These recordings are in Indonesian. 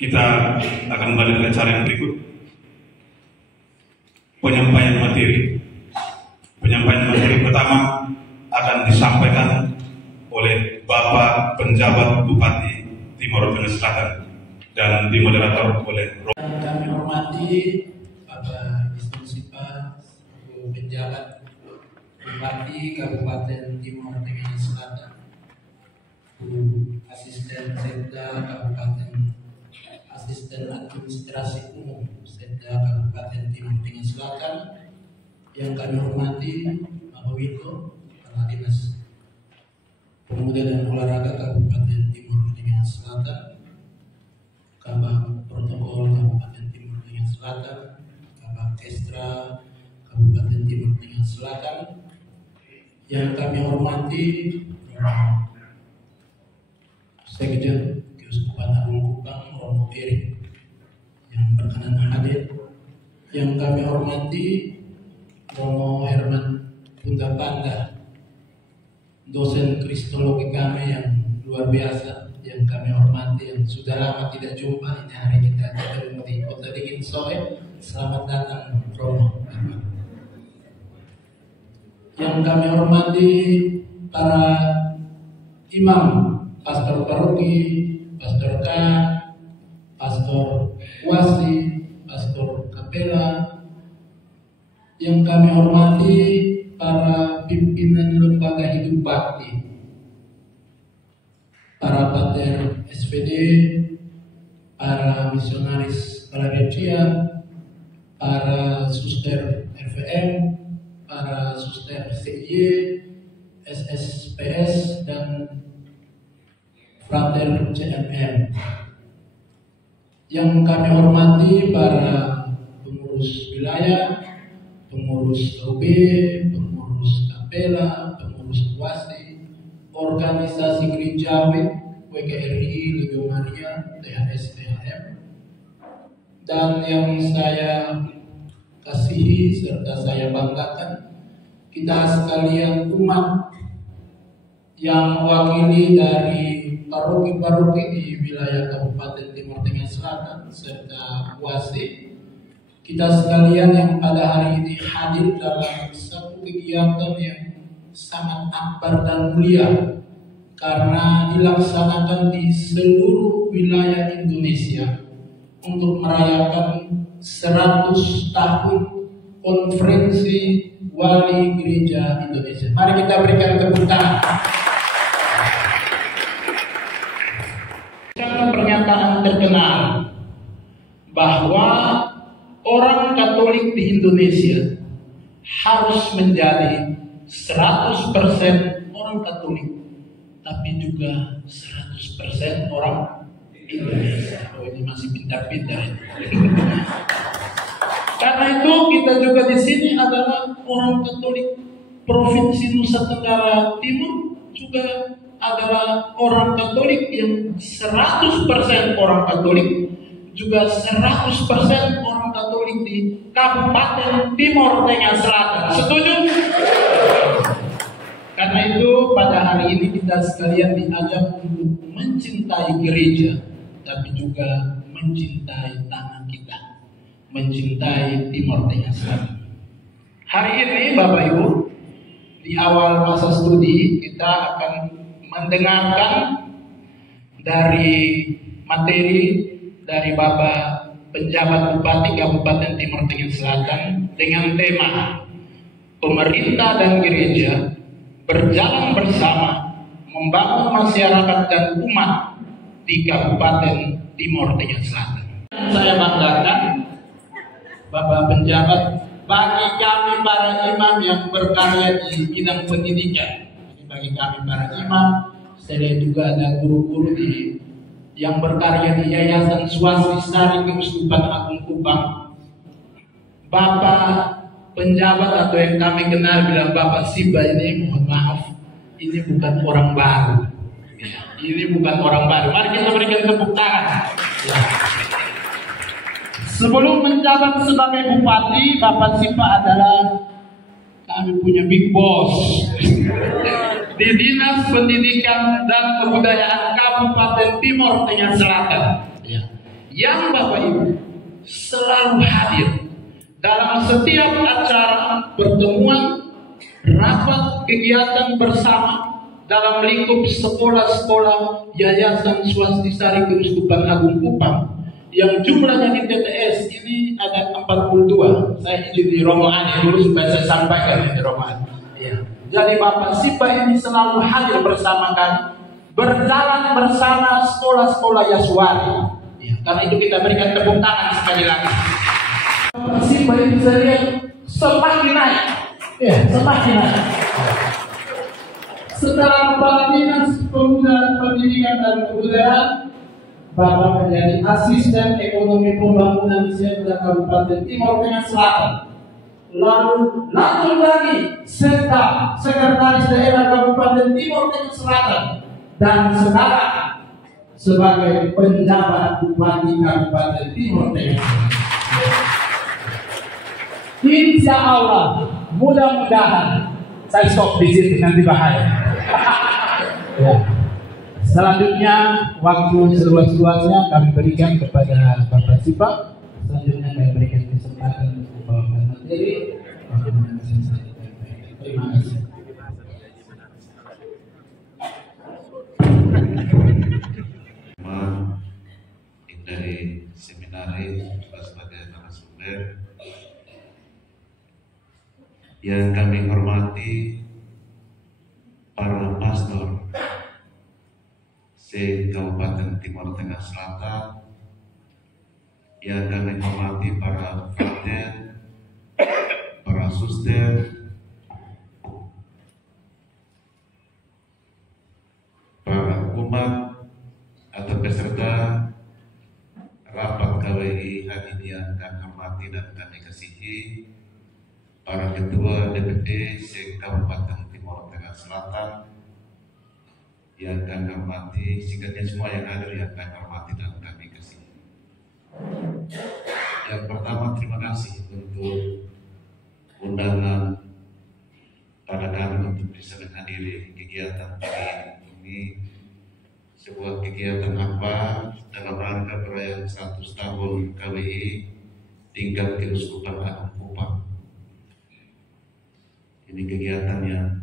Kita akan kembali ke acara yang berikut. Penyampaian materi. Penyampaian materi pertama akan disampaikan oleh Bapak Penjabat Bupati Timor Tengah Selatan dan dimoderator oleh kami hormati Bapak Ismusipa, Penjabat Bupati Kabupaten Timor Tengah Selatan, Asisten Setda Kabupaten, Asisten Administrasi Umum Setda Kabupaten Timor Tengah Selatan, yang kami hormati Bapak Wito, Kepala Dinas Pemuda dan Olahraga Kabupaten Timor Tengah Selatan, Kabak Protokol Kabupaten Timor Tengah Selatan, Kabak Kestra Kabupaten Timor Tengah Selatan, yang kami hormati Sekjen Keuskupan Agung Kupang Romo Erik yang berkenan hadir, yang kami hormati Romo Herman Bunda Panda, dosen kristologi kami yang luar biasa, yang kami hormati, yang sudah lama tidak jumpa. Ini hari kita ketemu di Kota Dingin Sore. Selamat datang Romo. Yang kami hormati para imam, pastor paroki, pastor K, pastor wasi, pastor kapela. Yang kami hormati para pimpinan lembaga hidup bakti, para pater SVD, para misionaris Palarecia, para suster RVM, para suster CY, SSPS, dan frater CMM. Yang kami hormati para pengurus wilayah, pengurus OB, pengurus kapela, pengurus wasi, organisasi gerejawi, WGRI, Legio Maria, THS, THM, dan yang saya kasihi serta saya banggakan, kita sekalian umat yang mewakili dari paroki-paroki di wilayah Kabupaten Timor Tengah Selatan serta wasi, kita sekalian yang pada hari ini hadir dalam satu kegiatan yang sangat akbar dan mulia karena dilaksanakan di seluruh wilayah Indonesia untuk merayakan 100 tahun Konferensi Wali Gereja Indonesia. Mari kita berikan tepuk tangan. Pernyataan terkenal bahwa orang Katolik di Indonesia harus menjadi 100% orang Katolik, tapi juga 100% orang Indonesia. Oh, ini masih pintar-pintar. Karena itu kita juga di sini adalah orang Katolik Provinsi Nusa Tenggara Timur, juga adalah orang Katolik yang 100% orang Katolik, juga 100% orang Katolik di Kabupaten Timor Tengah Selatan. Setuju? Karena itu pada hari ini kita sekalian diajak untuk mencintai gereja, tapi juga mencintai tanah kita, mencintai Timor Tengah Selatan. Hari ini Bapak Ibu, di awal masa studi kita akan mendengarkan dari materi dari Bapak Penjabat Bupati Kabupaten Timor Tengah Selatan dengan tema Pemerintah dan Gereja Berjalan Bersama Membangun Masyarakat dan Umat di Kabupaten Timor Tengah Selatan. Saya banggakan Bapak Penjabat, bagi kami para imam yang berkarya di bidang pendidikan, bagi kami para imam, saya juga ada guru-guru yang berkarya di Yayasan Swastisari Keuskupan Agung Kupang. Bapak Penjabat atau yang kami kenal bilang Bapak Siba ini, mohon maaf, ini bukan orang baru. Ini bukan orang baru. Mari kita berikan tepuk tangan. Ya. Sebelum menjabat sebagai bupati, Bapak Siba adalah kami punya big boss di Dinas Pendidikan dan Kebudayaan Kabupaten Timor Tengah Selatan. Ya. yang Bapak Ibu selalu hadir dalam setiap acara pertemuan, rapat, kegiatan bersama dalam lingkup sekolah-sekolah Yayasan Swastisari Keuskupan Agung Kupang yang jumlahnya di TTS ini ada 42. Saya izin di Romo Ane dulu supaya saya sampaikan di Romo Ane. Ya. Jadi Bapak Sipa ini selalu hadir bersama kami, berjalan bersama sekolah-sekolah Yaswari. Ya. Karena itu kita berikan tepuk tangan sekali lagi. Bapak Sipa ini saya lihat semakin naik. Ya, semakin naik. Setelah Kepala Dinas Pemuda, Pendidikan dan Kebudayaan, Bapak menjadi Asisten Ekonomi Pembangunan Serdang Kabupaten Timur Tengah Selatan. Lalu lanjut lagi serta Sekretaris Daerah Kabupaten Timur Tengah Selatan, dan sekarang sebagai penjabat Bupati Kabupaten Timur Tengah Selatan. Insya Allah, mudah-mudahan saya stop di sini nanti bahaya. Ya. Selanjutnya waktu seluas-luasnya kami berikan kepada Bapak Sipa. Selanjutnya kami berikan kesempatan untuk membawakan materi. Terima kasih. Dari seminari sebagai narasumber yang kami hormati para pastor se-Kabupaten Timur Tengah Selatan, yang kami hormati para frater, para suster, para umat atau peserta rapat KWI hari ini yang kami hormati dan kami kasihi, para ketua DPD se-Kabupaten Timur Tengah Selatan yang kami hormati, singkatnya semua yang hadir yang kami hormati dan kami kasihi. Yang pertama, terima kasih untuk undangan pada kami untuk bisa menghadiri kegiatan pagi ini. Sebuah kegiatan apa dalam rangka perayaan 100 tahun KWI tingkat Keuskupan Agung Kupang. Ini kegiatan yang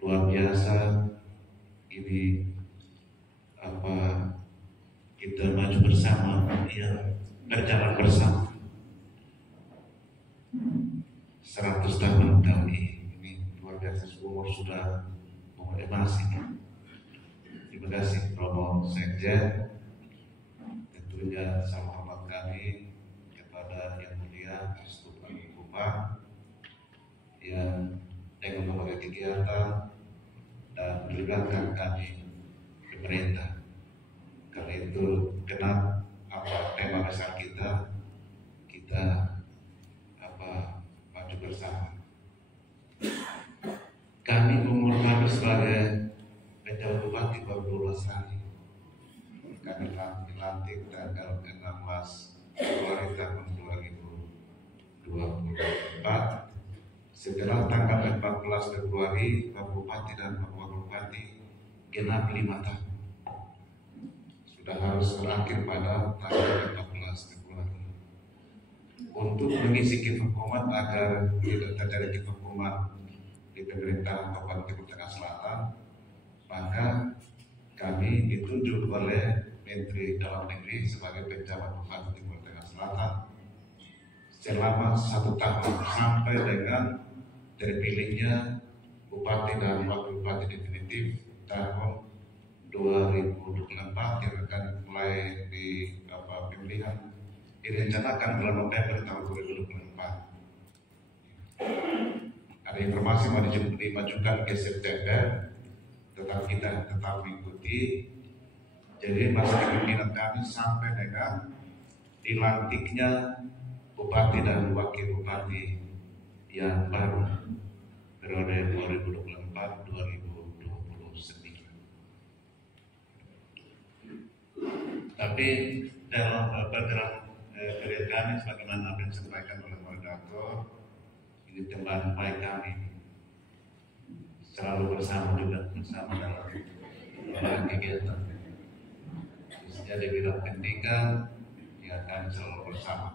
luar biasa. Ini kita maju bersama, ya, berjalan bersama. 100 tahun KWI ini luar biasa, umur sudah mulai masih. Terima kasih Romo Sekjen, tentunya sama hormat kami kepada Yang Mulia Keuskup Agung Kupang yang dengan berbagai kegiatan dan melibatkan kami pemerintah. Karena itu kenapa tema besar kita maju bersama. Kami umur kami sebagai penjabat bupati baru 12 hari. Kami dilantik tanggal 16 Februari tahun 2024. Setelah tanggal 14 Februari, Pak Bupati dan Pak Wakil Bupati genap 5 tahun. Sudah harus berakhir pada tanggal 14 Februari. Untuk mengisi kevakuman agar tidak terjadi kevakuman di pemerintahan Kabupaten Timur Tengah Selatan, maka kami ditunjuk oleh Menteri Dalam Negeri sebagai penjabat Bupati Timur Tengah Selatan selama 1 tahun sampai dengan terpilihnya Bupati dan Wakil Bupati definitif tahun 2024 yang akan mulai di pemilihan direncanakan bulan November tahun 2024. Ada informasi mau dimajukan ke September, tetapi kita tetap mengikuti. Jadi masa kepemimpinan kami sampai dengan dilantiknya Bupati dan Wakil Bupati yang baru periode 2024-2029. Tapi dalam kerja kami sebagaimana apa yang disampaikan oleh moderator, ini teman baik kami selalu bersama dalam kegiatan. ya di bidang pendidikan, ya akan selalu bersama.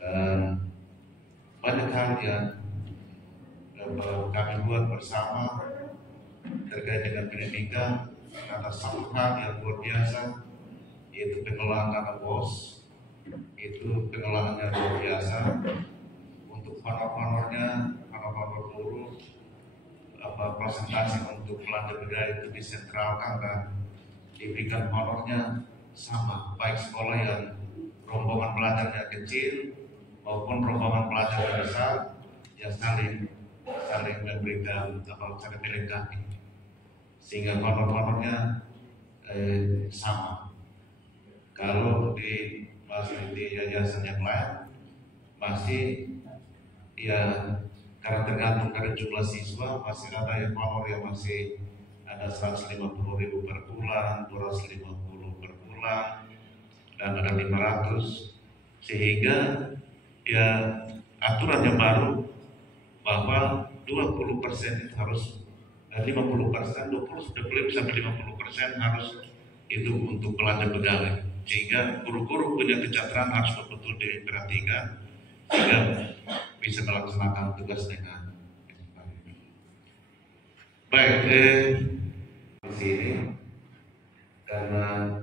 Dan banyak hal yang kami buat bersama terkait dengan pendidikan. Ada satu hal yang luar biasa, yaitu pengelolaan dana BOS. Itu pengelolaannya luar biasa. Untuk honor-honornya, honor-honor guru, presentasi untuk pelajar negara itu disentralkan dan diberikan honornya sama, baik sekolah yang rombongan pelajarnya kecil maupun rombongan pelajar yang besar, yang saling memberikan saling melengkapi, sehingga honor-honornya sama. Kalau masih di yayasan yang lain masih ya, karena tergantung dari jumlah siswa, masih ada yang honor yang masih ada 150.000 per bulan, 250 per bulan, dan ada 500, sehingga ya aturan yang baru bahwa 20% itu harus 50%, 20 sampai 50% harus itu untuk pelajar pegawai, sehingga guru-guru punya kesejahteraan harus betul-betul diperhatikan sehingga bisa melaksanakan tugas dengan baik. Di sini karena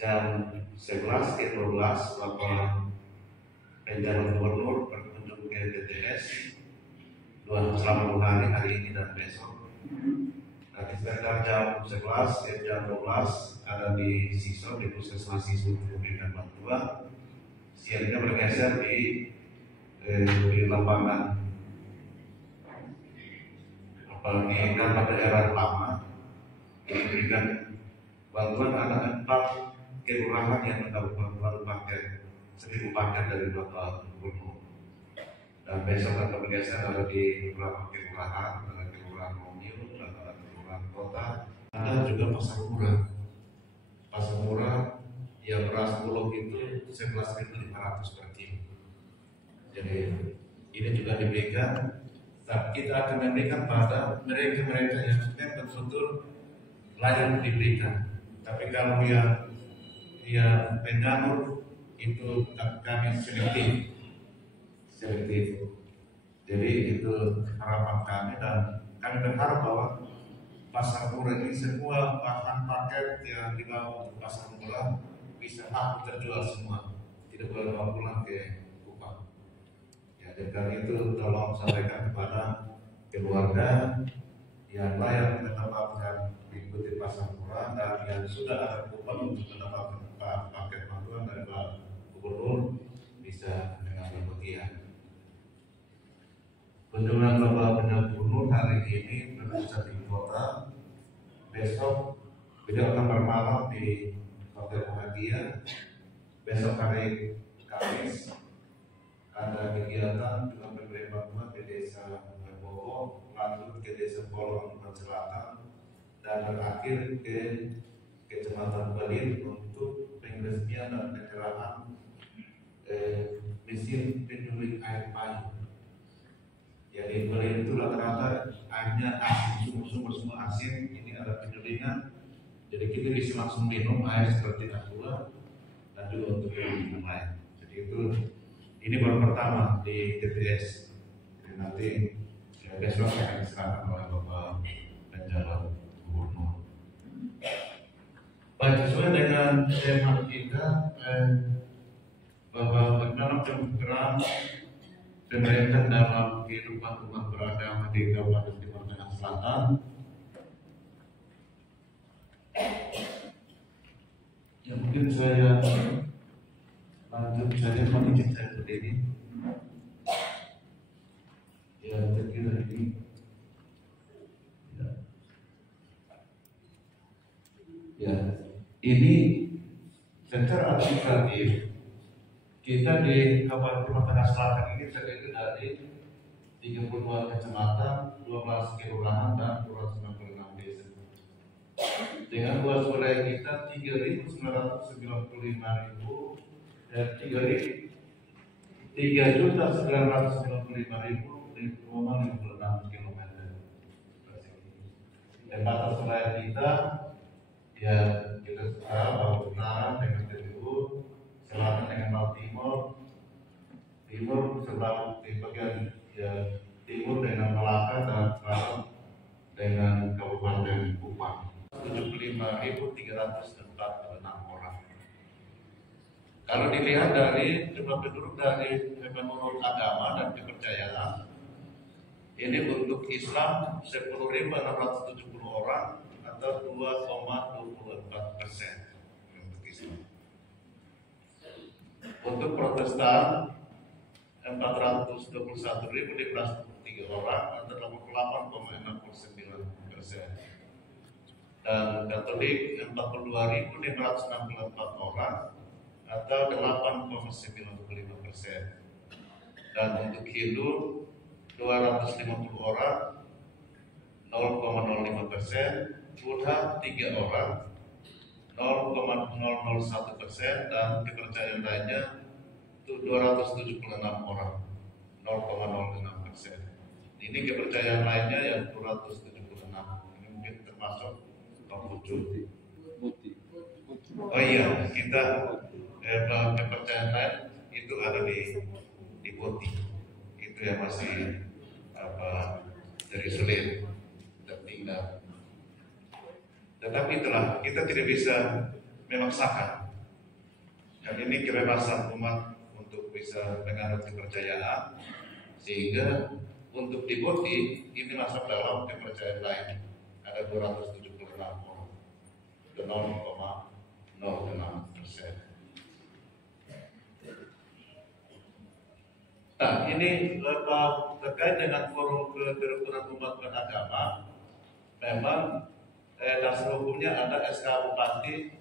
jam 11.12 Bapak Penjabat Gubernur berkunjung ke TTS selama 2 hari ini dan besok. Nanti sekitar jam 11 jam 12 ada di SISO, di Puskesmas SISO untuk memberikan bantuan. Siangnya bergeser di lapangan apalagi dampak daerah lama, diberikan bantuan. Ada 4 kelurahan yang mendapat bantuan paket 1.000 paket dari Bapak Gubernur. Dan besok akan bergeser ada di beberapa kelurahan, ada kelurahan Monyul, ada kelurahan kota, ada juga pasar murah. Pasar murah yang beras bulog itu 11.500 per kilo. Jadi ini juga diberikan. Tapi kita akan memberikan pada mereka-mereka yang betul-betul layak diberikan. Tapi kalau yang penyanur itu kami selektif. Jadi itu harapan kami, dan kami berharap bahwa pasar murah ini semua bahan paket yang dibawa untuk pasar murah bisa terjual semua, tidak boleh bawa pulang ke Kupang. Ya, dan itu tolong sampaikan kepada keluarga yang layak mendapatkan mengikuti pasar murah dan yang sudah ada Kupang untuk mendapatkan paket bantuan dari Pak Gubernur bisa mengambil bagian. Kunjungan Bapak Penjabat Gubernur hari ini berpusat di kota. Besok beliau akan bermalam di Hotel Bahagia. Besok hari Kamis ada kegiatan juga memberi bantuan di Desa Bobo, lanjut ke Desa Polong Selatan, dan berakhir ke Kecamatan Balin untuk pengresmian dan penyerahan mesin penyuling air payung. Jadi Balin itu rata-rata airnya asin, sumber semua asin. Ini ada penyulingan, jadi kita bisa langsung minum air seperti aqua dan juga untuk yang lain. Jadi itu ini baru pertama di TTS. Jadi nanti besok akan diserahkan oleh Bapak Penjabat Gubernur. Baik, sesuai dengan tema kita, bahwa dalam peran pemerintah dalam kehidupan umat beragama di Kabupaten Timur Tengah Selatan. Ya, mungkin saya lanjut saja, mungkin saya berdiri. Ya, saya kira ini. Ya, ini secara administratif kita di Kabupaten Timur Tengah Selatan ini terdiri dari 32 kecamatan, 12 kelurahan, dan 296 desa. Dengan luas wilayah kita 3.995.556 km. Dan batas wilayah kita Ya, kita tahu bahwa utara dengan timur, selatan dengan laut timur serta di bagian ya, timur dengan Melaka dan barat dengan Kabupaten Kupang. 75.346 orang. Kalau dilihat dari jumlah penduduk dari menurut agama dan kepercayaan, ini untuk Islam 10.670 orang atau 2,24% untuk Islam. Untuk Protestan 421.503 orang atau 88,69%. Dan Katolik 42.564 orang atau 8,95%. Dan untuk Hindu 250 orang 0,05%, Buddha 3 orang 0,001%, dan kepercayaan lainnya 276 orang 0,06%. Ini kepercayaan lainnya yang 276. Ini mungkin termasuk Konghucu. Oh iya, kita kepercayaan lain itu ada di Boti. Itu yang masih dari sulit tertinggal. Tetapi itulah, kita tidak bisa memaksakan. Dan ini kebebasan umat untuk bisa menganut kepercayaan, sehingga untuk di Boti ini masuk dalam kepercayaan lain. Ada 276 orang, 0,06%. Nah, ini terkait dengan forum kerukunan umat beragama. Memang dasar hukumnya ada SK Bupati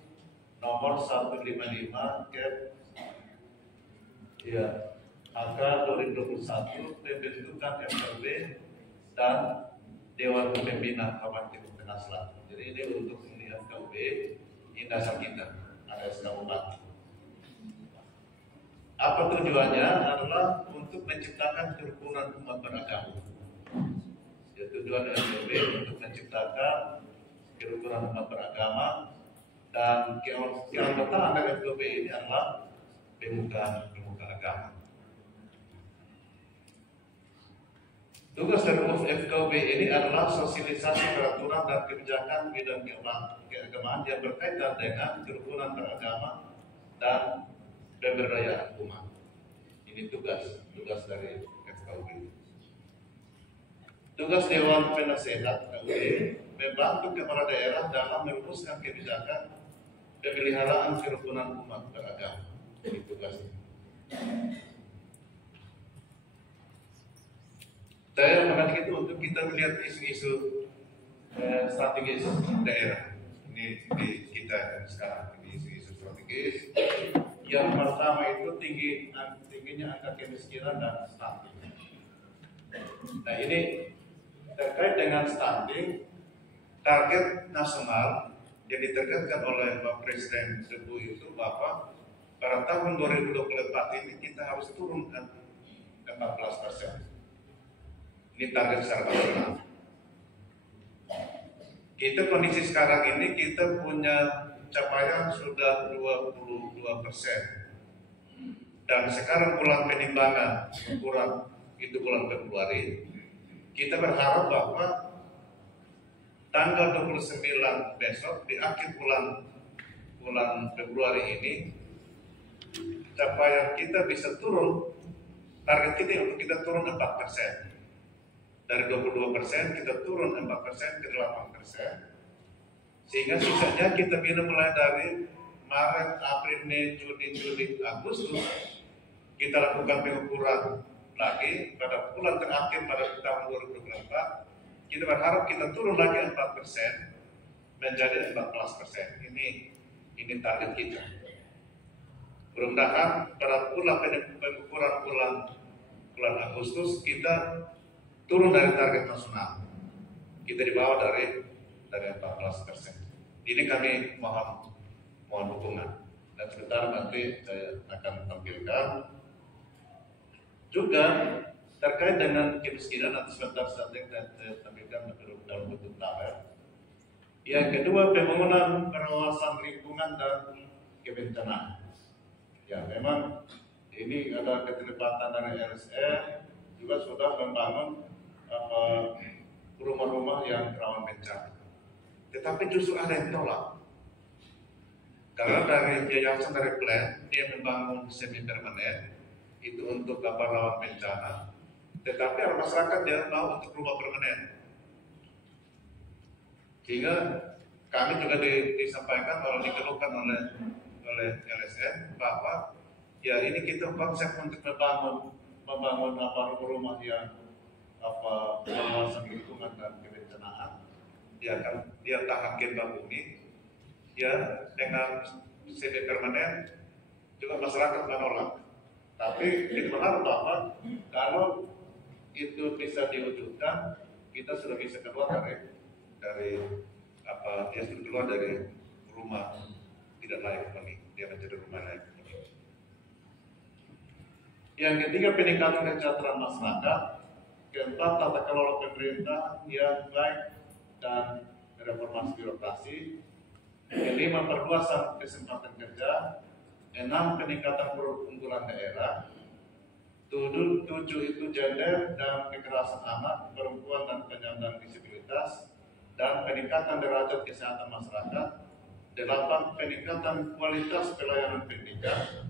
nomor 155 ya, angka 2021 pembentukan FKUB dan Dewan Pembina Kabupaten Timur Tengah Selatan. Jadi ini untuk melihat FKUB, ini dasar kita, ada SK Bupati. Apa tujuannya? Adalah untuk menciptakan kerukunan umat beragama. Ya, tujuan FKUB untuk menciptakan kerukunan umat beragama, dan keanggotaan dari FKUB ini adalah pemuka agama. Tugas dari FKUB ini adalah sosialisasi peraturan dan kebijakan bidang keagamaan yang berkaitan dengan kerukunan beragama dan pemberdayaan umat. Ini tugas dari FKUB. Tugas Dewan Penasehat FKUB membantu kepala daerah dalam merumuskan kebijakan pemeliharaan kerukunan umat beragama. Ini tugasnya. Saya mengatakan itu untuk kita melihat isu-isu strategis daerah. Ini di kita sekarang, ini isu-isu strategis. Yang pertama itu tingginya angka kemiskinan dan stunting. Nah, ini terkait dengan stunting, target nasional yang ditegakkan oleh Bapak Presiden Jokowi itu bahwa pada tahun 2024 ini kita harus turun 14%. Ini target secara nasional. Kita kondisi sekarang ini kita punya capaian sudah 22%. Dan sekarang bulan penimbangan ukuran itu bulan Februari. Kita berharap bahwa tanggal 29 besok di akhir bulan Februari ini capaian kita bisa turun. Target kita untuk kita turun 4%. Dari 22% kita turun 4% ke 8%. Sehingga sisanya kita bisa mulai dari Maret, April, Mei, Juni, Juli, Agustus kita lakukan pengukuran lagi pada bulan terakhir pada tahun 2024. Kita berharap kita turun lagi 4% menjadi 14%. Ini target kita. Mudah-mudahan pada bulan pengukuran bulan Agustus kita turun dari target nasional. Kita di bawah dari 14%. Ini kami mohon dukungan. Dan sebentar nanti saya akan tampilkan juga terkait dengan kemiskinan. Nanti sebentar saya tampilkan dalam bentuk tabel. Yang kedua, pembangunan pengawasan lingkungan dan kebencanaan. Ya, memang ini ada keterlibatan dari LSR juga sudah membangun rumah-rumah yang rawan bencana. Tetapi justru ada yang tolak. Karena dari yayasan dari plan dia membangun semi permanen itu untuk rawan bencana. Tetapi masyarakat dia mau untuk rumah permanen. Sehingga kami juga disampaikan kalau dikeluhkan oleh LSM bahwa ya ini kita konsep untuk membangun rumah yang pengawasan lingkungan dan kebencanaan. Dia tahan gempa bumi. Ya dengan semi permanen juga masyarakat menolak. Tapi kita berharap bahwa kalau itu bisa diwujudkan, kita sudah bisa keluar dari sudah keluar dari rumah tidak layak huni, dia menjadi rumah layak huni. Yang ketiga, peningkatan kesejahteraan masyarakat, keempat, tata kelola pemerintah yang baik dan reformasi birokrasi, kelima, perluasan kesempatan kerja, enam, peningkatan keunggulan daerah, tujuh itu gender dan kekerasan anak, perempuan dan penyandang disabilitas, dan peningkatan derajat kesehatan masyarakat, 8, peningkatan kualitas pelayanan pendidikan,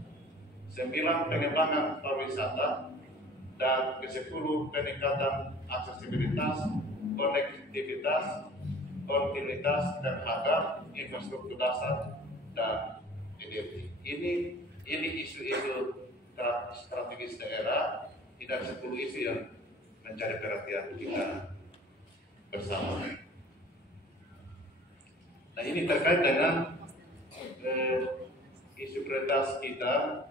9, pengembangan pariwisata, dan 10, peningkatan aksesibilitas, konektivitas, kontinuitas terhadap infrastruktur dasar dan energi. Ini isu-isu strategis daerah, tidak 10 isu yang mencari perhatian kita bersama. Nah, ini terkait dengan isu prioritas kita.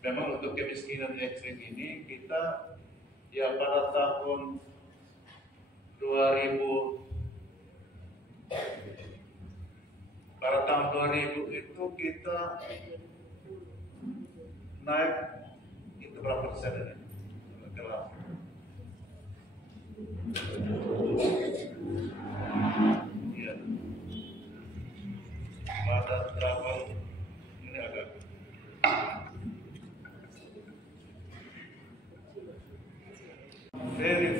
Memang untuk kemiskinan ekstrim ini kita ya pada tahun 2000 itu kita naik itu berapa persen ini? Iya. Pada tahun ini agak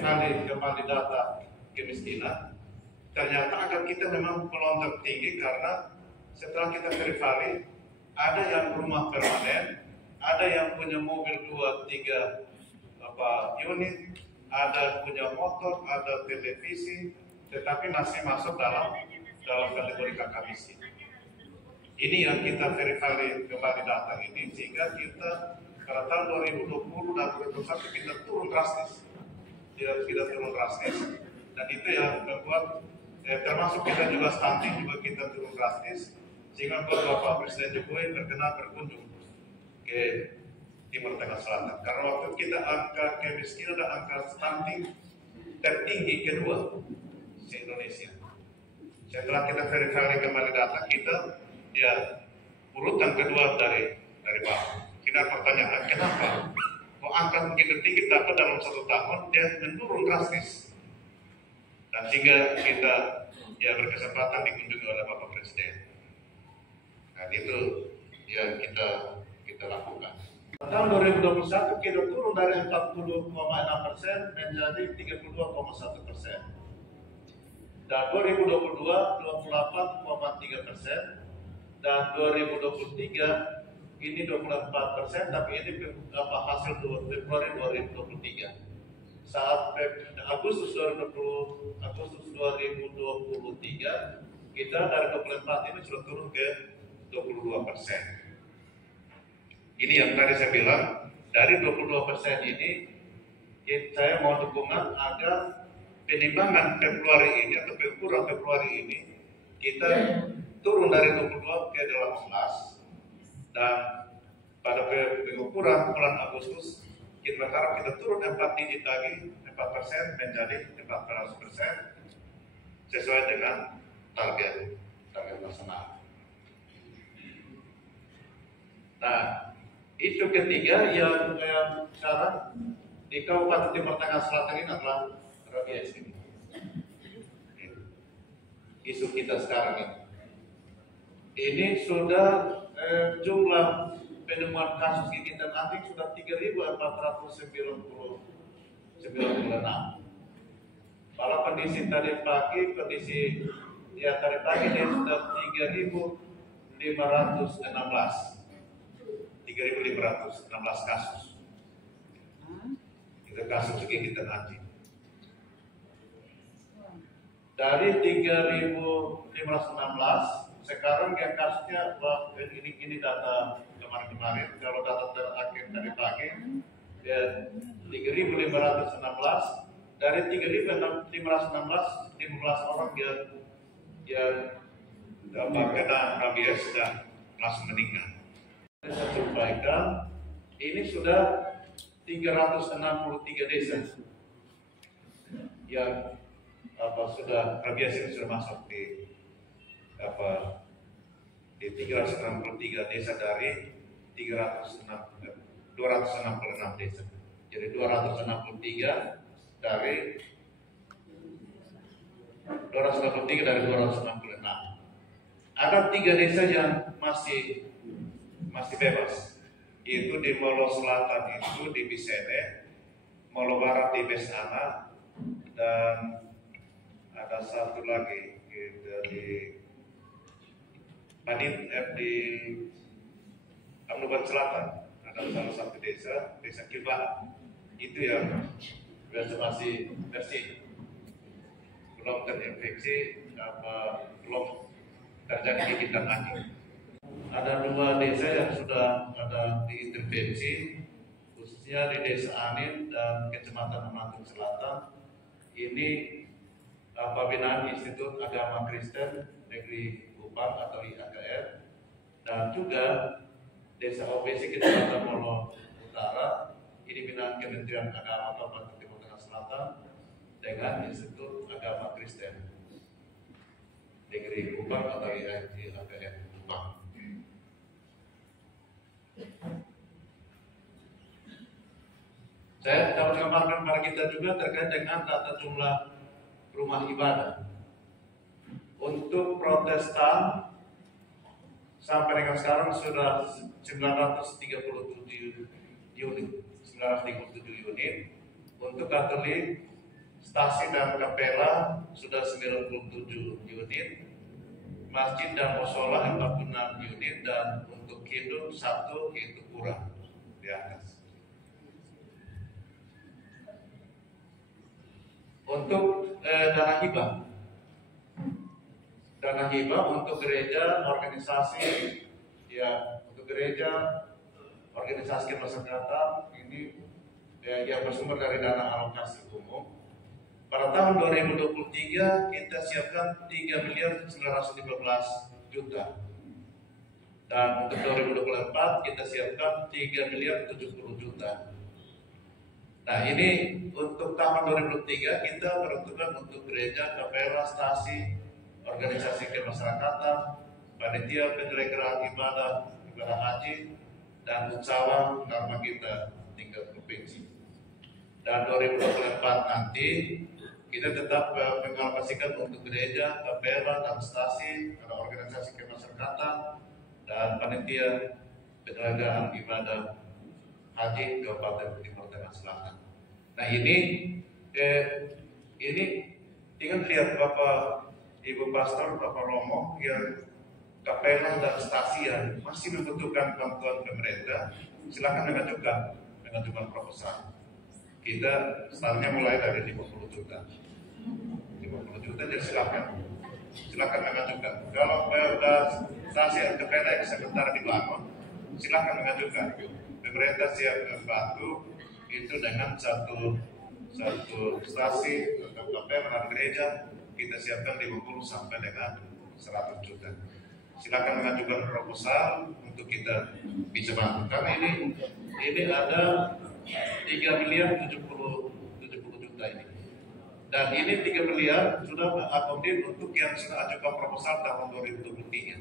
valid kembali data kemiskinan. Ternyata angka kita memang melonjak tinggi karena setelah kita verify ada yang rumah permanen, ada yang punya mobil 2-3 unit, ada punya motor, ada televisi, tetapi masih masuk dalam kategori kakak miskin. Ini yang kita verify kembali data ini sehingga kita pada tahun 2020 dan 2021 kita turun drastis, tidak turun drastis, dan itu yang membuat termasuk kita juga stunting juga kita turun drastis sehingga Bapak Presiden Jokowi berkenan berkunjung ke Timur Tengah Selatan karena waktu kita angka kemiskinan dan angka stunting tertinggi kedua di Indonesia. Setelah kita verify kembali data kita ya urutan kedua dari bawah. Kita pertanyaan kenapa kok angka begitu tinggi tapi dalam 1 tahun dia menurun drastis. Dan sehingga kita ya berkesempatan dikunjungi oleh Bapak Presiden. Nah itu yang kita lakukan. Tahun 2021 kita turun dari 40,6% menjadi 32,1%. Dan 2022 28,3%. Dan 2023 ini 24%, tapi ini hasil Februari 2023. Saat Agustus 2023 kita dari 24 ini sudah turun ke 22%. Ini yang tadi saya bilang dari 22% ini saya mau dukungan agar penimbangan Februari ini atau pengukuran Februari ini kita turun dari 22 ke 18 dan pada pengukuran bulan Agustus kita berharap kita turun 4 digit lagi, 4% menjadi 14% sesuai dengan target nasional. Nah, isu ketiga yang sekarang di Kabupaten Timur Tengah Selatan ini adalah rabies ini. isu kita sekarang ini. Ini sudah jumlah penemuan kasus di Kintan Antik sudah 3.496. Kalau kondisi tadi pagi dia sudah 3.516 kasus. Itu kasus juga kita nanti. Dari 3.516 sekarang yang kasusnya, ini data kemarin-kemarin. Kalau data terakhir dari pagi ya 3.516. Dari 3.516 15 orang yang kena rabies dan langsung meninggal. Saya sampaikan ini sudah 363 desa yang sudah rabies ini sudah masuk di 363 desa dari 266 desa. Jadi 263 dari 266. Ada 3 desa yang masih bebas. Itu di Molo Selatan itu di Bisene, Molo Barat di Besana, dan ada satu lagi di Padit di Amnuban Selatan. Ada salah satu desa Kilbaan. Itu yang biasa masih bersih, belum terinfeksi, belum terjadi gigitan anjing. Ada 2 desa yang sudah ada diintervensi, khususnya di Desa Anin dan Kecamatan Menantung Selatan. Ini binaan Institut Agama Kristen Negeri Kupang atau IAKR, dan juga Desa OBC Kecamatan Molo Utara. Ini binaan Kementerian Agama Kabupaten Timur Tengah Selatan dengan Institut Agama Kristen Negeri Kupang atau IAKR Kupang. Saya dapat gambarkan kepada kita juga terkait dengan data jumlah rumah ibadah. Untuk Protestan sampai dengan sekarang sudah 937 unit. Untuk Katolik, stasi dan kapela sudah 97 unit, masjid dan musola 46 unit, dan untuk Hindu 1 itu kurang di atas. Untuk dana hibah untuk gereja, organisasi organisasi kemasyarakatan ini yang bersumber dari dana alokasi umum. Pada tahun 2023 kita siapkan 3.915 juta. Dan untuk 2024 kita siapkan 3.070 juta. Nah, ini untuk tahun 2023 kita peruntukkan untuk gereja, kapela, stasi, organisasi kemasyarakatan, panitia penyelenggaraan ibadah haji, dan usaha karma kita tingkat provinsi. Dan 2024 nanti kita tetap mengalokasikan untuk gereja, kapela, dan stasi, ada organisasi kemasyarakatan, dan panitia penyelenggaraan ibadah haji Kabupaten Timur Tengah Selatan. Nah, ini tinggal lihat Bapak Ibu Pastor, Bapak Romo yang kapela dan stasi yang masih membutuhkan bantuan pemerintah, silakan mengajukan proposal. Kita startnya mulai dari 50 juta. 50 juta jadi silakan mengajukan. Kalau stasi dan kapela yang sebentar dibangun, silakan mengajukan. Pemerintah siap membantu itu dengan satu stasi atau kapela dan gereja kita siapkan 50 sampai dengan 100 juta. Silakan mengajukan proposal untuk kita bisa bantu. Karena ini ada 3.070 juta ini. Dan ini 3 miliar sudah mengakomodir untuk yang sudah ajukan proposal tahun 2023.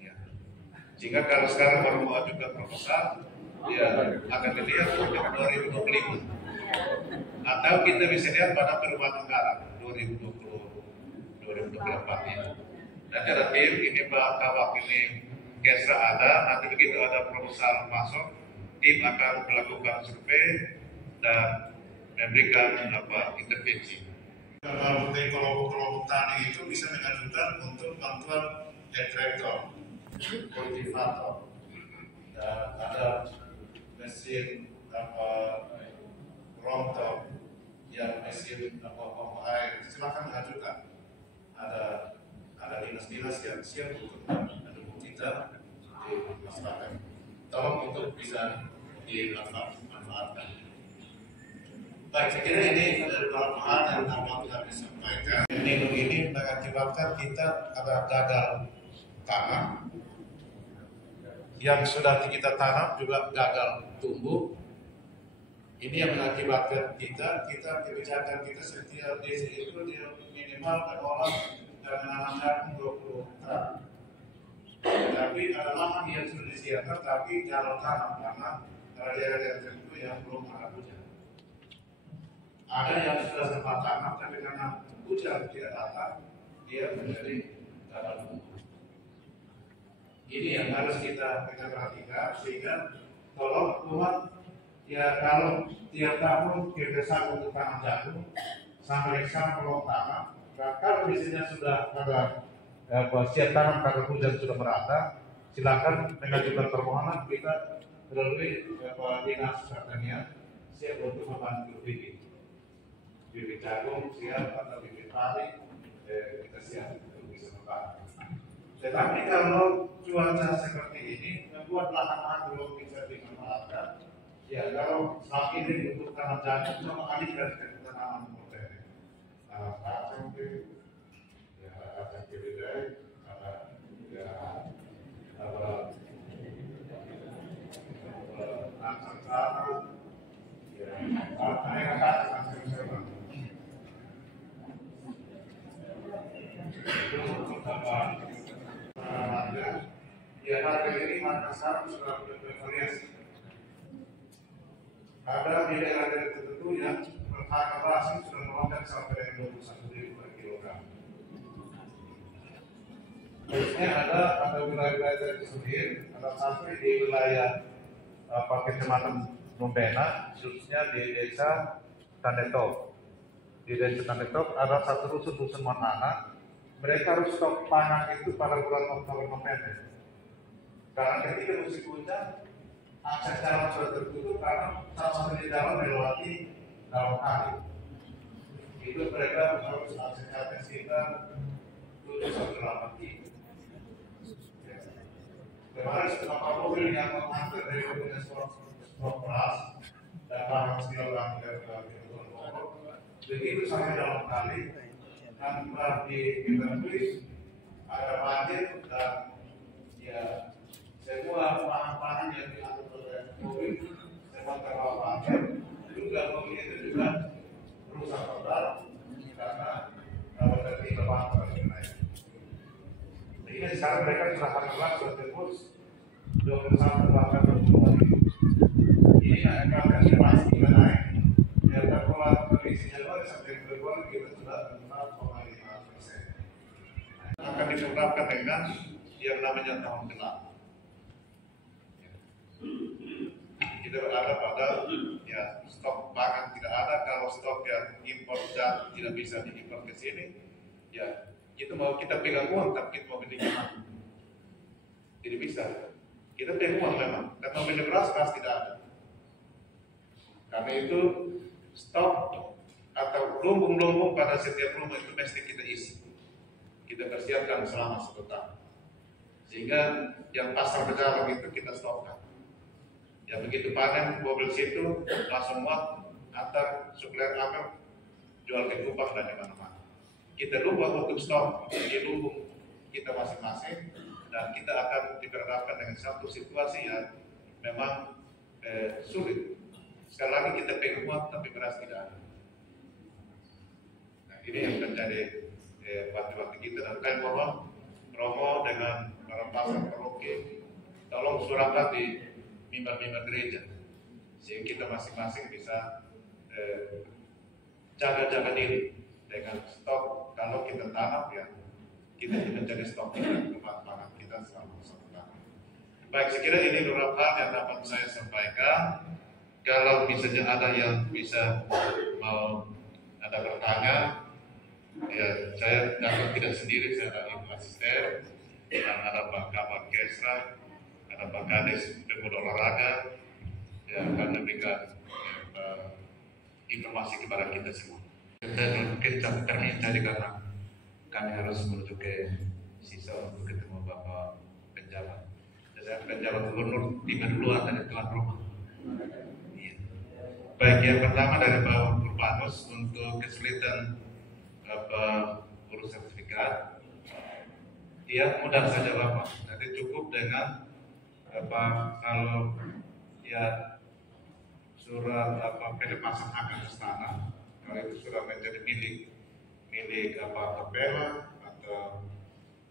Ya. Sehingga kalau sekarang baru mau ajukan proposal, ya akan dilihat untuk 2025. Atau kita bisa lihat pada perubahan anggaran 2025 2024 ini. Nanti ada tim, ini Pak Kawak, ini Kesra ada, nanti begitu ada proposal masuk, tim akan melakukan survei dan memberikan intervensi. Kalau kelompok tani itu bisa mengajukan untuk bantuan traktor, kultivator, dan ada mesin rontok, yang mesin pompa air, silakan mengajukan. Ada dinas-dinas yang siap untuk mendukung kita di masyarakat. Tolong untuk bisa dimanfaatkan. Baik, saya kira ini beberapa hal yang dapat kita sampaikan. Ini mengakibatkan kita ada gagal tanam, yang sudah kita tanam juga gagal tumbuh. Ini yang mengakibatkan kita kebijakan kita setiap desa itu dia minimal mengolah dan menanam jagung 20 hektar. Tapi ada lahan yang sudah disiapkan tapi jarang tanam karena daerah-daerah tertentu yang belum ada hujan. Ada yang sudah sempat tanam tapi karena hujan tidak datang, dia menjadi gagal tumbuh. Ini yang harus kita perhatikan sehingga tolong Tuhan. Ya kalau tiap tahun kita sanggup untuk tanam jagung sampai sekarang belum tanam. Nah, kalau misalnya sudah ada siap tanam karena hujan sudah merata, silakan mengajukan permohonan kita melalui dinas pertanian siap untuk membantu bibit jagung siap atau bibit padi kita siap untuk bisa membantu. Tetapi kalau cuaca seperti ini membuat lahan-lahan belum bisa dimanfaatkan. Ya, kalau saat ini untuk tanam jagung sama alihkan ke tanaman modern. Kacang itu, ya kacang kedelai, kacang tanah, ya kacang serba. Itu harga, ya harga ini harga sekarang sudah bervariasi. Ada di daerah tertentu yang harga beras sudah melonjak sampai 21.000 per kilogram. Terusnya ada wilayah-wilayah tersebut, ada sampai di wilayah Kecamatan Numbena, khususnya di desa Tandetok. Di desa Tandetok ada satu dusun Monana. Mereka harus stok pangan itu pada bulan Oktober-November. Karena ketika musim hujan, akses jalan sudah tertutup karena satu-satunya jalan melewati dalam kali. Itu mereka harus akses kita 7-8 km. Kemarin beberapa mobil yang mengantar dari mobilnya stok beras dan bahan segala begitu sampai dalam kali dan di Indonesia ada banjir dan ya semua bahan-bahan yang diangkut oleh mobil semua terbawa banjir, juga mobil itu juga rusak total karena dari bahan naik. Ini sekarang mereka sudah harga sudah tembus 21 bahkan 22.000. Ini akan masih kita naik. Ya terkuat kondisi Januari sampai Februari kita sudah 4,5%. Akan disebabkan dengan yang namanya tahun gelap. Kita berada pada ya stok pangan tidak ada. Kalau stok yang impor dan tidak bisa diimpor ke sini, ya kita mau kita pegang uang tapi kita mau beli gimana? Tidak bisa. Kita pegang uang memang, dan mau beli beras tidak ada. Karena itu stok atau lumbung-lumbung pada setiap rumah itu mesti kita isi. Kita persiapkan selama 1 tahun. Sehingga yang pasar berjalan itu kita stokkan. Ya begitu panen mobil situ langsung muat antar supplier apel jual ke Kupang dan di mana-mana. Kita lupa untuk stok di lumbung kita masing-masing dan kita akan diperhadapkan dengan satu situasi yang memang sulit. Sekali lagi kita pegang muat tapi beras tidak ada. Nah ini yang menjadi waktu-waktu kita dan kami mohon Romo dengan para pasar karaoke tolong surakan di mimbar-mimbar gereja sehingga kita masing-masing bisa jaga-jaga diri dengan stok. Kalau kita tanam ya kita tidak jadi stok tempat pangan kita selama 1 tahun. Baik, sekiranya ini beberapa hal yang dapat saya sampaikan. Kalau misalnya ada yang bisa mau ada bertanya, ya saya tidak sendiri, saya ada Ibu Asisten, dan ada Pak Kabar Kesra, ada Pak Kades Pemuda Olahraga, yang akan memberikan informasi kepada kita semua. Kita terminta karena kami harus menuju ke sisa untuk ketemu Bapak Penjabat. Saya penjabat gubernur tiba duluan dari tuan rumah. Iya. Baik, yang pertama dari Bapak Urbanus untuk kesulitan urus sertifikat. Ya mudah saja Bapak. Nanti cukup dengan kalau ya surat pelepasan hak atas tanah. Kalau itu sudah menjadi milik Kepala atau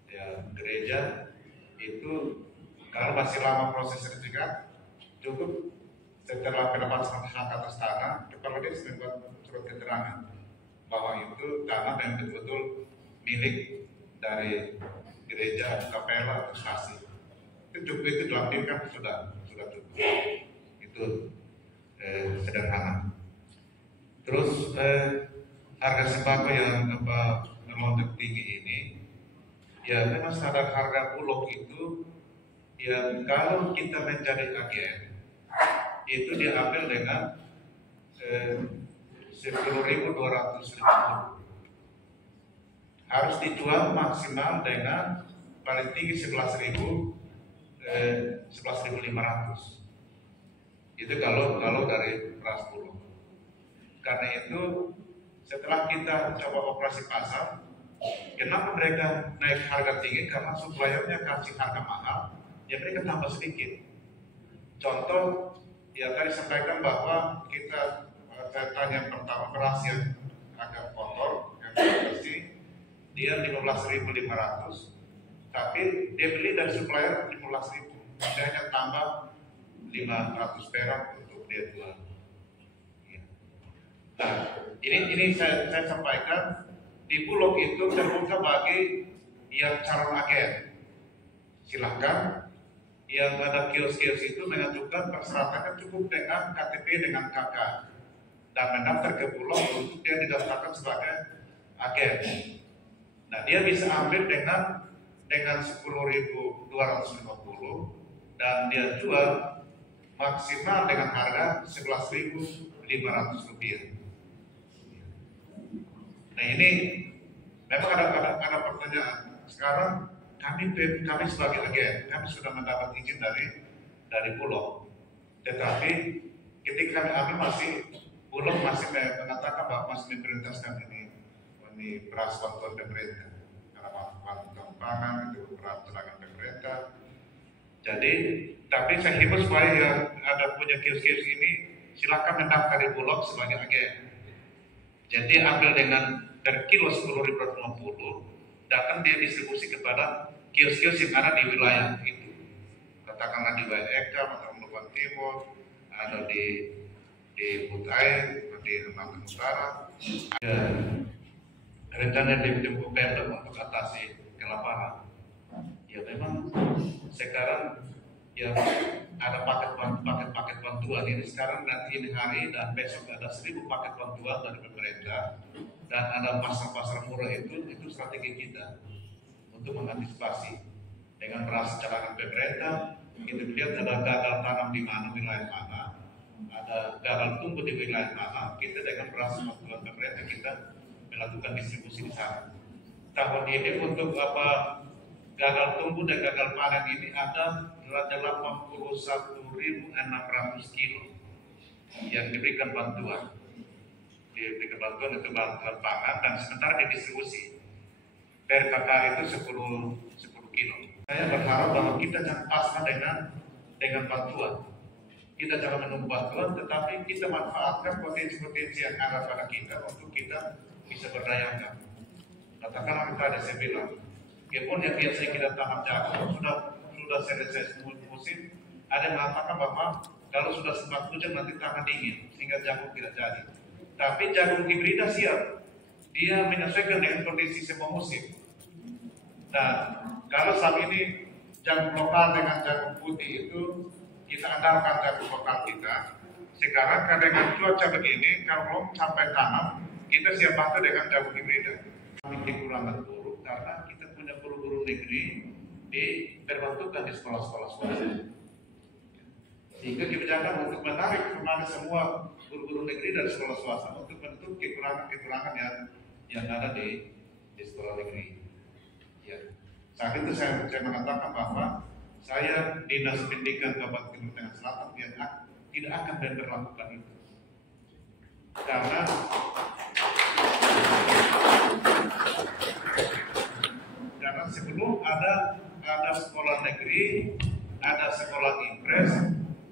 ya gereja, itu kalau masih lama proses sertifikat, cukup setelah pelepasan hak atas tanah, kepala desa membuat surat keterangan bahwa itu tanah yang betul-betul milik dari gereja, kapela, atau stasi. Itu cukup, itu dilampirkan sudah cukup. Itu sederhana. Terus harga sembako yang melonjak tinggi ini, ya memang standar harga bulog itu, ya kalau kita mencari agen, itu diambil dengan 10.250. Harus dijual maksimal dengan paling tinggi 11.500. Itu kalau dari beras bulog. Karena itu setelah kita coba operasi pasar, kenapa mereka naik harga tinggi? Karena suppliernya kasih harga mahal, ya mereka tambah sedikit. Contoh, ya tadi sampaikan bahwa saya tanya pertama beras yang agak kotor, yang bersih, dia 15.500, tapi dia beli dari supplier 15.000, saya hanya tambah 500 perak untuk dia jual. Nah, ini saya sampaikan di bulog itu terbuka bagi yang calon agen. Silahkan yang ada kios-kios itu mengajukan persyaratannya cukup dengan KTP dengan KK dan mendaftar ke bulog untuk dia didaftarkan sebagai agen. Nah, dia bisa ambil dengan 10.250 dan dia jual maksimal dengan harga 11.500 rupiah. Nah, ini memang ada pertanyaan. Sekarang kami sebagai agen, kami sudah mendapat izin dari bulog. Tetapi ketika kami ambil bulog masih mengatakan bahwa masih memerintahkan ini beras bantuan pemerintah. Karena bantuan pangan itu peraturan pemerintah. Jadi, tapi saya himbau supaya yang ada punya kios-kios ini silakan mendaftar di bulog sebagai agen. Jadi ambil dari kilo 10.250, datang dia distribusi kepada kios-kios yang ada di wilayah itu. Katakanlah di wilayah Eka, atau Nunukan Timur, ada di Butai, di Kalimantan Utara. Rencana di Pemda untuk atasi kelaparan. Ya memang sekarang ya ada paket bantuan ini sekarang nanti ini hari dan besok ada 1.000 paket bantuan dari pemerintah dan ada pasar murah itu strategi kita untuk mengantisipasi dengan beras cadangan pemerintah. Kita lihat ada gagal tanam di mana wilayah mana, ada gagal tumbuh di wilayah mana, kita dengan beras bantuan pemerintah kita melakukan distribusi di sana. Tahun ini untuk gagal tumbuh dan gagal panen ini ada 81.600 kilo yang diberikan bantuan. Diberikan bantuan itu bantuan pangan dan sementara didistribusi. Per kakak itu 10 kilo. Saya berharap bahwa kita jangan pasrah dengan bantuan. Kita jangan menunggu bantuan, tetapi kita manfaatkan potensi-potensi yang ada pada kita untuk kita bisa berdayakan. Katakanlah tadi saya bilang, kebun yang biasanya kita tanam jagung sudah selesai musim, ada yang mengatakan bahwa kalau sudah sempat hujan nanti tanah dingin sehingga jagung tidak jadi. Tapi jagung hibrida siap dia menyesuaikan dengan kondisi semua musim. Nah, kalau saat ini jagung lokal dengan jagung putih itu kita andalkan jagung lokal kita. Sekarang karena dengan cuaca begini, kalau belum sampai tanam, kita siap bantu dengan jagung hibrida. Kami kekurangan guru karena kita punya guru-guru negeri diperbantukan di sekolah-sekolah swasta. Sehingga kebijakan untuk menarik kemana semua guru-guru negeri dari sekolah swasta untuk menutup kekurangan yang ada di sekolah negeri. Ya. Saat itu saya mengatakan bahwa saya Dinas Pendidikan Kabupaten Timur Tengah Selatan yang tidak akan memperlakukan itu. Karena sebelum ada sekolah negeri, ada sekolah impres,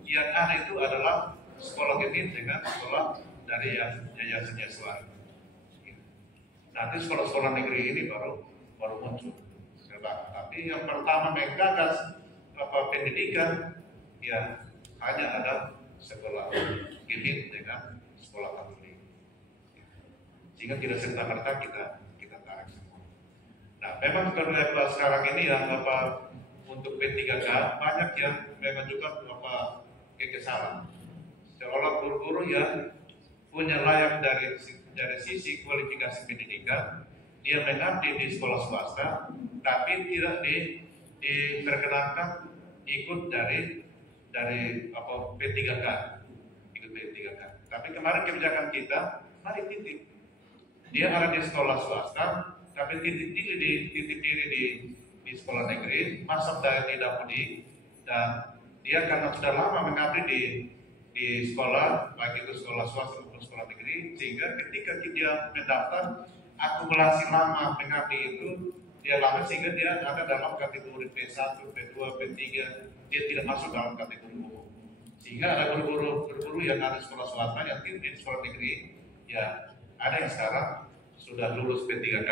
yang ada itu adalah sekolah genit dengan sekolah dari yayasan Yaswari. Nanti sekolah-sekolah negeri ini baru muncul. Tapi yang pertama menggagas pendidikan, ya hanya ada sekolah genit dengan sekolah Katolik. Sehingga tidak serta-merta kita tarik semua. Nah, memang sekarang ini yang untuk P3K banyak yang mengajukan kekesalan. Seolah guru-guru yang punya layak dari sisi kualifikasi pendidikan, dia mengabdi di sekolah swasta, tapi tidak diperkenankan ikut dari P3K, ikut P3K. Tapi kemarin kebijakan kita, mari titip. Dia ada di sekolah swasta, tapi titip diri di sekolah negeri, masuk dari Dapudi, dan dia karena sudah lama mengabdi di sekolah, baik itu sekolah swasta maupun sekolah negeri, sehingga ketika dia mendaftar, akumulasi lama mengabdi itu dia lama sehingga dia ada dalam kategori P1, P2, P3, dia tidak masuk dalam kategori umum. Sehingga ada guru-guru yang ada di sekolah swasta yang di sekolah negeri, ya ada yang sekarang sudah lulus P3K,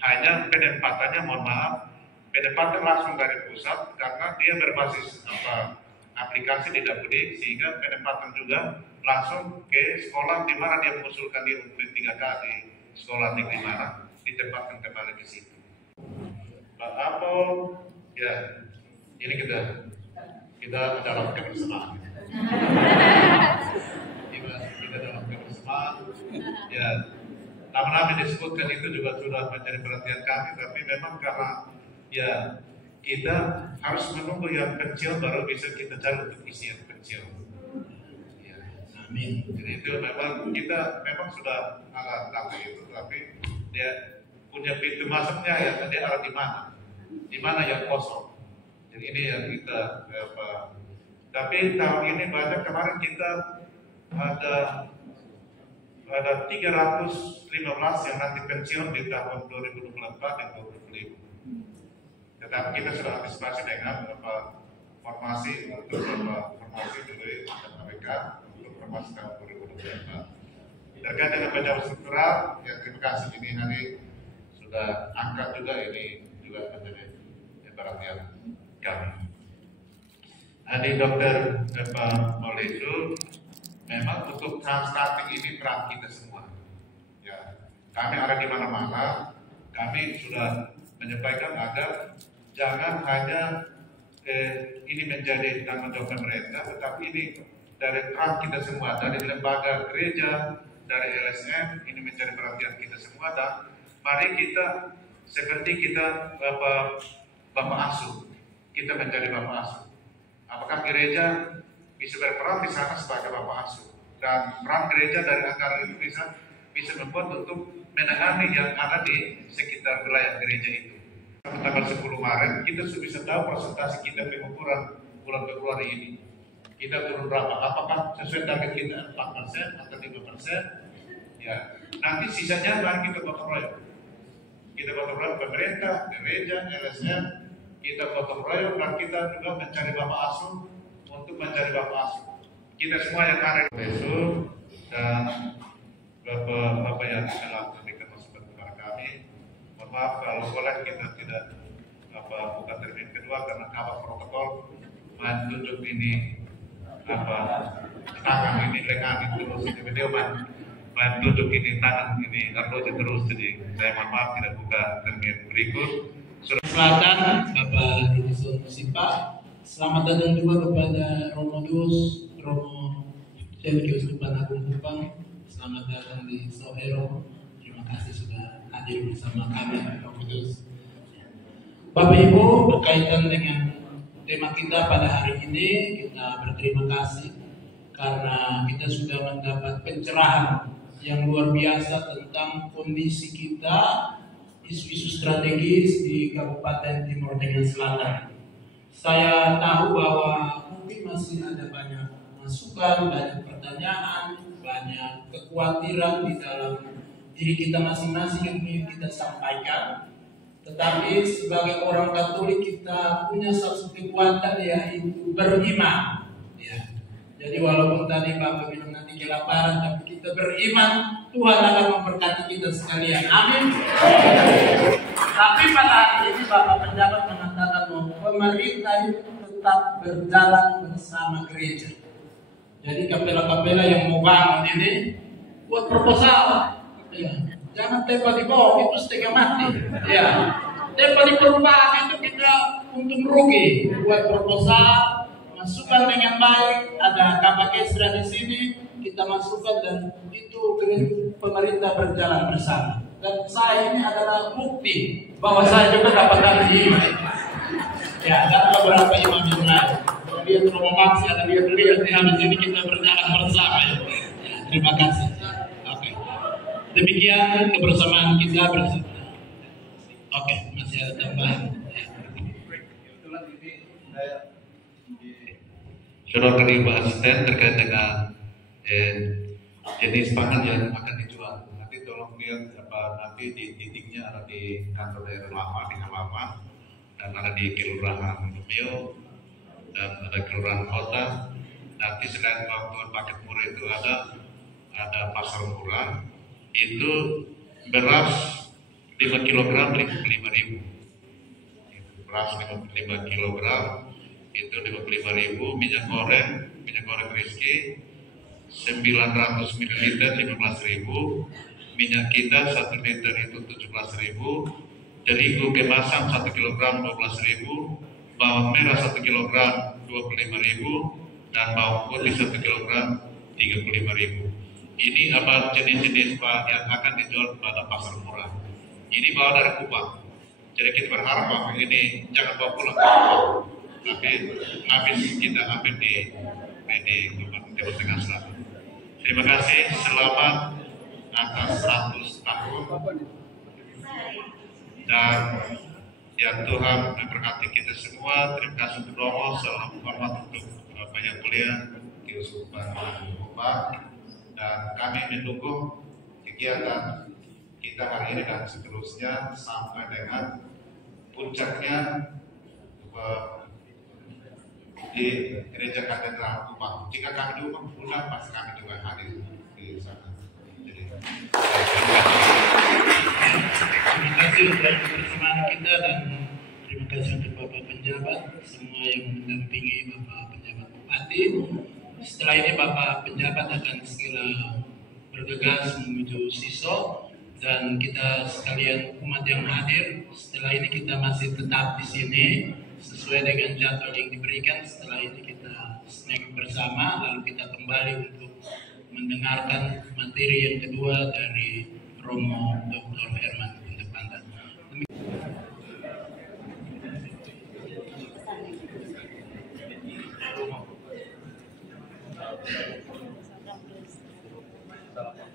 hanya penempatannya, mohon maaf, penempatan langsung dari pusat karena dia berbasis aplikasi di Dapudi, sehingga penempatan juga langsung ke sekolah di mana dia mengusulkan dia untuk P3K di sekolah negeri mana, ditempatkan kembali di situ. Pak Apol, ya ini kita dalam kebersamaan. Kita dalam kebersamaan, ya nama-nama disebutkan itu juga sudah menjadi perhatian kami, tapi memang karena ya kita harus menunggu yang kecil baru bisa kita cari untuk isi yang kecil. Ya. Amin. Jadi itu memang kita memang sudah agak takut itu, tapi dia punya pintu masuknya ya, dia ada di mana yang kosong. Jadi ini yang kita tapi tahun ini banyak, kemarin kita ada 315 yang nanti pensiun di tahun 2024 dan 2025. Tetapi kita sudah antisipasi dengan formasi untuk formasi dari KPK untuk formasi tahun 2024. Terkait dengan pejabat struktural, ya terima kasih ini hari sudah angkat juga, ini juga menjadi perhatian kami. Adik dokter Moledu, memang untuk translating ini peran kita semua. Ya, kami ada di mana-mana, kami sudah menyampaikan agar jangan hanya ini menjadi tanggung jawab pemerintah, tetapi ini dari peran kita semua, dari lembaga gereja, dari LSM, ini menjadi perhatian kita semua. Dan mari kita seperti kita Bapak asuh, kita menjadi Bapak asuh. Apakah gereja bisa berperan di sana sebagai Bapak asuh, dan peran gereja dari anggaran itu bisa membuat untuk menangani yang ada di sekitar wilayah gereja itu. Tanggal 10 Maret kita sudah bisa tahu presentasi kita pengukuran bulan Februari ini. Kita turun berapa? Apakah sesuai target kita 4% atau 5%? Ya, nanti sisanya mari kita gotong royong. Kita gotong royong pemerintah, gereja, LSM, kita gotong royong, dan kita juga mencari Bapak asuh untuk mencari Bapak asuh. Kita semua yang ada di besok, dan Bapak yang telah memberikan masukan kepada kami. Mohon maaf kalau boleh kita tidak buka termin kedua karena kabar protokol menunjuk ini tangan ini lengan itu terus video main duduk ini tangan ini upload terus, jadi saya mohon maaf tidak buka termin berikut. Selatan Bapak Edison Sipa. Selamat datang juga kepada Romo Dus, Romo Celcius Tupan Agung Kupang. Selamat datang di Sohero. Terima kasih sudah hadir bersama kami Romo Dus. Bapak Ibu, berkaitan dengan tema kita pada hari ini, kita berterima kasih karena kita sudah mendapat pencerahan yang luar biasa tentang kondisi kita, isu-isu strategis di Kabupaten Timor Tengah Selatan. Saya tahu bahwa mungkin masih ada banyak masukan, banyak pertanyaan, banyak kekhawatiran di dalam diri kita masing-masing yang ingin kita sampaikan. Tetapi sebagai orang Katolik kita punya satu kekuatan, yaitu beriman. Ya. Jadi walaupun tadi Bapak bilang nanti kelaparan, tapi kita beriman Tuhan akan memberkati kita sekalian. Amin. Tapi pada hari ini Bapak Penjabat mengatakan bahwa pemerintah itu tetap berjalan bersama gereja. Jadi kapela-kapela yang mau bangun ini buat proposal. Ya. Jangan tempat di bawah, itu setengah mati. Ya. Tempat di perubahan itu kita untung rugi. Buat proposal, masukkan dengan baik, ada Kapakesra di sini, kita masukkan dan itu pemerintah berjalan bersama. Dan saya ini adalah bukti bahwa saya juga dapat dari imam. Ya, dan beberapa imam yang lain. Lihat Romo Maksi, ada lihat di sini kita berjalan bersama. Ya, terima kasih. Oke. Demikian kebersamaan kita bersama. Oke, masih ada tambahan. Saudara Ibu Asisten terkait dengan jenis pangan yang akan dijual. Nanti tolong lihat nanti di titiknya ada di kantor daerah lama di halaman dan ada di kelurahan Lumio dan ada kelurahan kota. Nanti selain bantuan paket murah itu ada pasar murah. Itu beras 5 kg 55.000. Beras 5 kg itu 55.000, minyak goreng Rizky 900 ml 15.000, minyak kita 1 liter itu 17.000, terigu kemasan 1 kg 12.000, bawang merah 1 kg 25.000, dan bawang putih 1 kg 35.000. Ini apa jenis-jenis bahan yang akan dijual pada pasar murah. Ini bawa dari Kupang. Jadi kita berharap bahwa ini jangan bawa pulang ke Kupang, tapi habis kita ambil di Timur Tengah Selatan. Terima kasih, selamat atas 100 tahun dan ya Tuhan memberkati kita semua. Terima kasih untuk Romo, salam hormat untuk Bapak yang mulia Kius Kupang, dan kami mendukung kegiatan kita hari ini dan seterusnya sampai dengan puncaknya di Gereja Katedral Kupang. Jika kami diundang, pasti kami juga hadir di sana. Jadi, terima kasih untuk kebersamaan kita dan terima kasih untuk Bapak Penjabat, semua yang mendampingi Bapak Penjabat Bupati. Setelah ini Bapak Penjabat akan segera bergegas menuju Siso. Dan kita sekalian umat yang hadir, setelah ini kita masih tetap di sini sesuai dengan jadwal yang diberikan. Setelah ini kita snack bersama, lalu kita kembali untuk mendengarkan materi yang kedua dari Romo Dr. Herman Pandan. Salam.